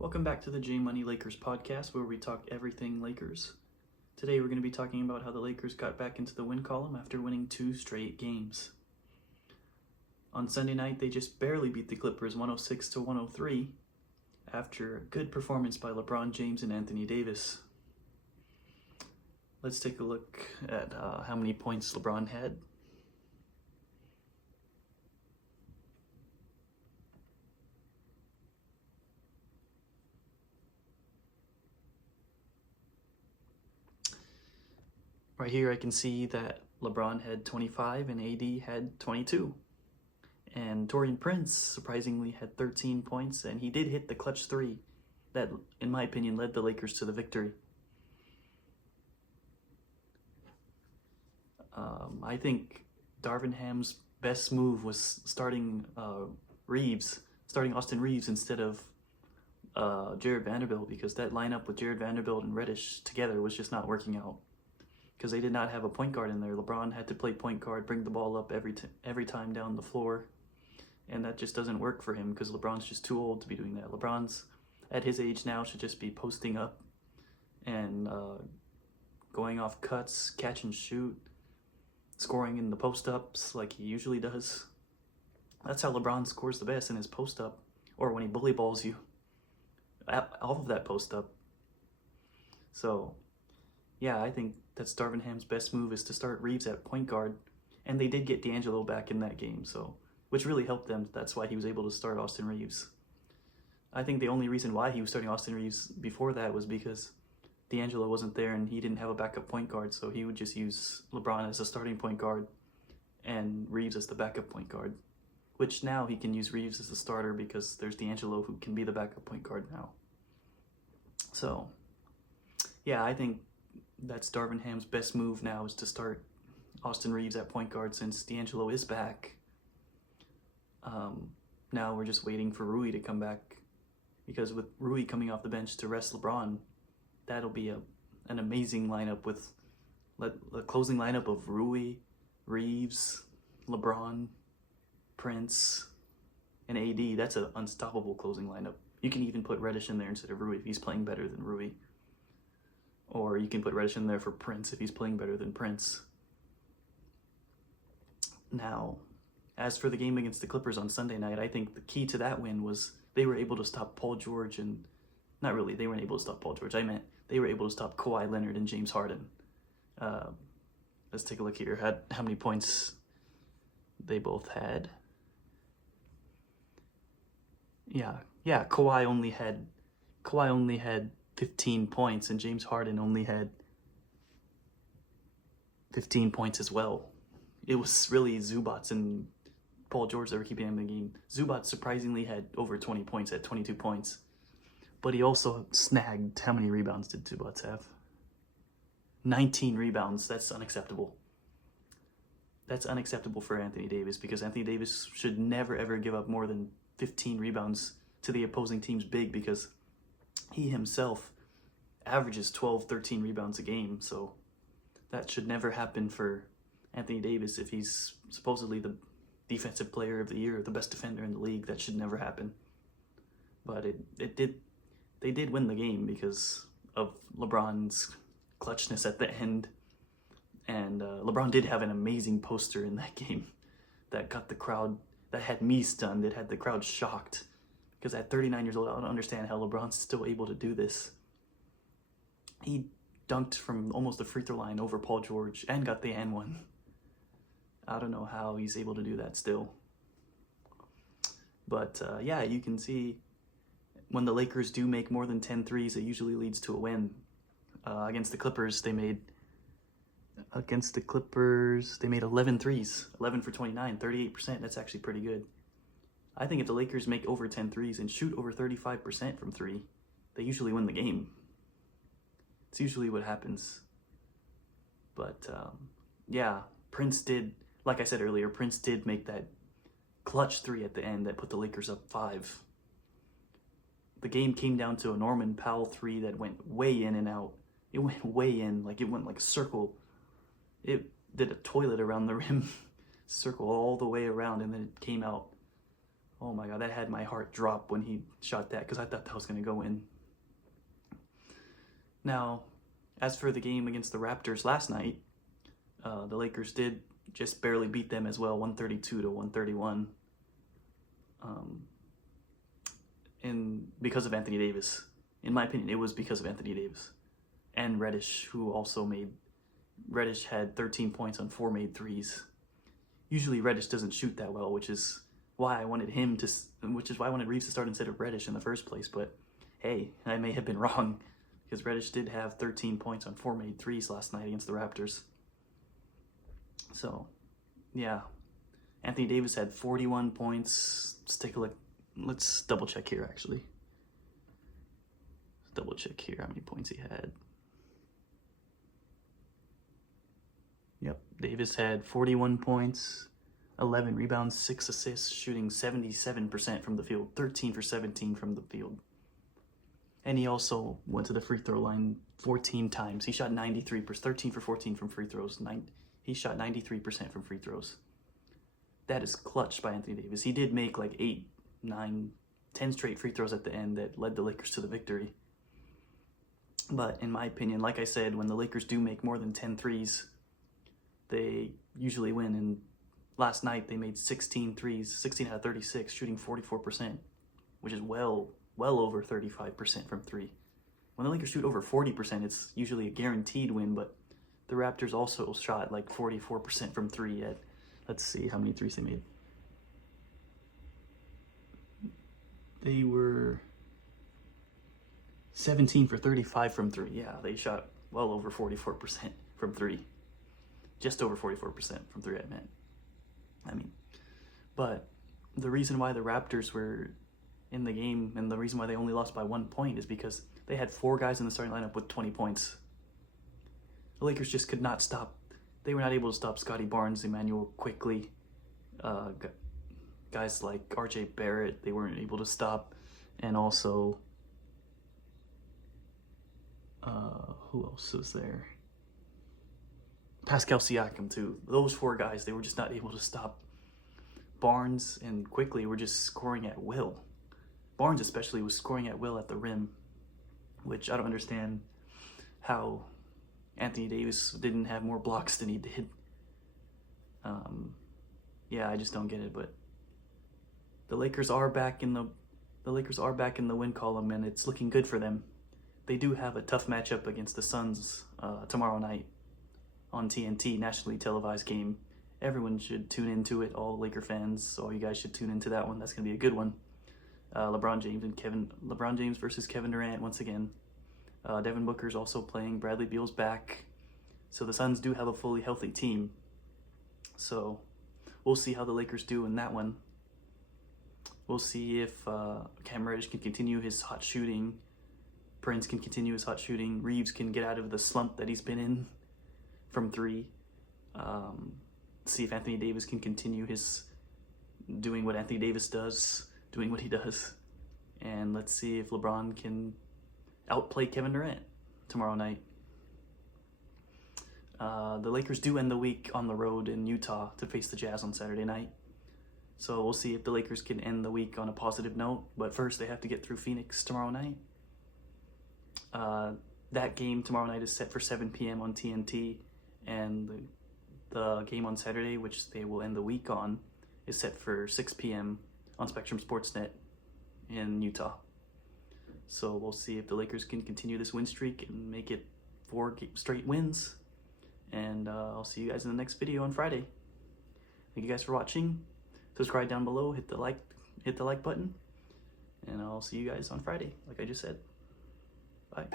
Welcome back to the J Money Lakers podcast, where we talk everything Lakers. Today we're going to be talking about how the Lakers got back into the win column after winning 2 straight games. On Sunday night, they just barely beat the Clippers 106-103 after a good performance by LeBron James and Anthony Davis. Let's take a look at how many points LeBron had. Right here I can see that LeBron had 25 and AD had 22. And Taurean Prince surprisingly had 13 points, and he did hit the clutch three that, in my opinion, led the Lakers to the victory. I think Darvin Ham's best move was starting Austin Reaves instead of Jared Vanderbilt, because that lineup with Jared Vanderbilt and Reddish together was just not working out. Because they did not have a point guard in there. LeBron had to play point guard, bring the ball up every time down the floor. And that just doesn't work for him because LeBron's just too old to be doing that. LeBron's, at his age now, should just be posting up and going off cuts, catch and shoot, scoring in the post-ups like he usually does. That's how LeBron scores the best, in his post-up, or when he bully balls you off of that post-up. So, yeah, I think that's Darvin Ham's best move, is to start Reaves at point guard. And they did get D'Angelo back in that game, which really helped them. That's why he was able to start Austin Reaves. I think the only reason why he was starting Austin Reaves before that was because D'Angelo wasn't there and he didn't have a backup point guard, so he would just use LeBron as a starting point guard and Reaves as the backup point guard, which now he can use Reaves as the starter because there's D'Angelo who can be the backup point guard now. So, yeah, I think that's Darvin Ham's best move now, is to start Austin Reaves at point guard since D'Angelo is back. Now we're just waiting for Rui to come back, because with Rui coming off the bench to rest LeBron, that'll be an amazing lineup with a closing lineup of Rui, Reaves, LeBron, Prince, and AD. That's an unstoppable closing lineup. You can even put Reddish in there instead of Rui if he's playing better than Rui. Or you can put Reddish in there for Prince if he's playing better than Prince. Now, as for the game against the Clippers on Sunday night, I think the key to that win was they were able to stop Paul George and... Not really, they weren't able to stop Paul George. I meant they were able to stop Kawhi Leonard and James Harden. Let's take a look here at how many points they both had. Yeah, Kawhi only had 15 points, and James Harden only had 15 points as well. It was really Zubac and Paul George that were keeping him in the game. Zubac surprisingly had over 20 points at 22 points. But he also snagged, how many rebounds did Zubac have? 19 rebounds. That's unacceptable. That's unacceptable for Anthony Davis, because Anthony Davis should never ever give up more than 15 rebounds to the opposing team's big, because he himself averages 12, 13 rebounds a game. So that should never happen for Anthony Davis if he's supposedly the defensive player of the year, the best defender in the league. That should never happen. But it did. They did win the game because of LeBron's clutchness at the end. And LeBron did have an amazing poster in that game that got the crowd, that had me stunned. It had the crowd shocked, because at 39 years old, I don't understand how LeBron's still able to do this. He dunked from almost the free throw line over Paul George and got the and one. I don't know how he's able to do that still. But yeah, you can see when the Lakers do make more than 10 threes, it usually leads to a win. Against the Clippers, they made 11 threes, 11 for 29, 38%. That's actually pretty good. I think if the Lakers make over 10 threes and shoot over 35% from three, they usually win the game. It's usually what happens. But yeah, Prince did, like I said earlier, Prince did make that clutch three at the end that put the Lakers up 5. The game came down to a Norman Powell three that went way in and out. It went way in, like it went like a circle. It did a toilet around the rim, circle all the way around, and then it came out Oh my God, that had my heart drop when he shot that because I thought that was going to go in. Now, as for the game against the Raptors last night, the Lakers did just barely beat them as well, 132 to 131. And because of Anthony Davis. In my opinion, it was because of Anthony Davis. And Reddish, who also made... Reddish had 13 points on 4 made threes. Usually Reddish doesn't shoot that well, which is why I wanted Reeves to start instead of Reddish in the first place. But hey, I may have been wrong, because Reddish did have 13 points on 4 made threes last night against the Raptors. So, yeah. Anthony Davis had 41 points. Let's take a look. Let's double check here, actually. Let's double check here how many points he had. Yep, Davis had 41 points, 11 rebounds, 6 assists, shooting 77% from the field, 13 for 17 from the field. And he also went to the free throw line 14 times. He shot 93%, 13 for 14 from free throws. He shot 93% from free throws. That is clutch by Anthony Davis. He did make like 8, 9, 10 straight free throws at the end that led the Lakers to the victory. But in my opinion, like I said, when the Lakers do make more than 10 threes, they usually win. And last night they made 16 threes, 16 out of 36, shooting 44%, which is well over 35% from three. When the Lakers shoot over 40%, it's usually a guaranteed win, but the Raptors also shot like 44% from three at, let's see how many threes they made. They were 17 for 35 from three. Yeah, they shot well over 44% from three. Just over 44% from three, I mean, but the reason why the Raptors were in the game and the reason why they only lost by 1 point is because they had 4 guys in the starting lineup with 20 points. The Lakers just could not stop. They were not able to stop Scotty Barnes, Emmanuel Quickley, guys like RJ Barrett, they weren't able to stop. And also, who else was there? Pascal Siakam too. Those 4 guys, they were just not able to stop. Barnes and Quickley were just scoring at will. Barnes especially was scoring at will at the rim, which I don't understand how Anthony Davis didn't have more blocks than he did. Yeah, I just don't get it. But the Lakers are back in the win column, and it's looking good for them. They do have a tough matchup against the Suns tomorrow night on TNT, nationally televised game. Everyone should tune into it. All Laker fans, all you guys should tune into that one. That's gonna be a good one. LeBron James versus Kevin Durant once again. Devin Booker's also playing. Bradley Beal's back. So the Suns do have a fully healthy team. So we'll see how the Lakers do in that one. We'll see if Cam Reddish can continue his hot shooting. Prince can continue his hot shooting. Reeves can get out of the slump that he's been in from three. See if Anthony Davis can continue his doing what Anthony Davis does, doing what he does. And let's see if LeBron can outplay Kevin Durant tomorrow night. The Lakers do end the week on the road in Utah to face the Jazz on Saturday night. So we'll see if the Lakers can end the week on a positive note. But first, they have to get through Phoenix tomorrow night. That game tomorrow night is set for 7 p.m. on TNT. And the game on Saturday, which they will end the week on, is set for 6 p.m. on Spectrum Sportsnet in Utah. So we'll see if the Lakers can continue this win streak and make it 4 straight wins. And I'll see you guys in the next video on Friday. Thank you guys for watching. Subscribe down below, hit the like button, and I'll see you guys on Friday, like I just said. Bye.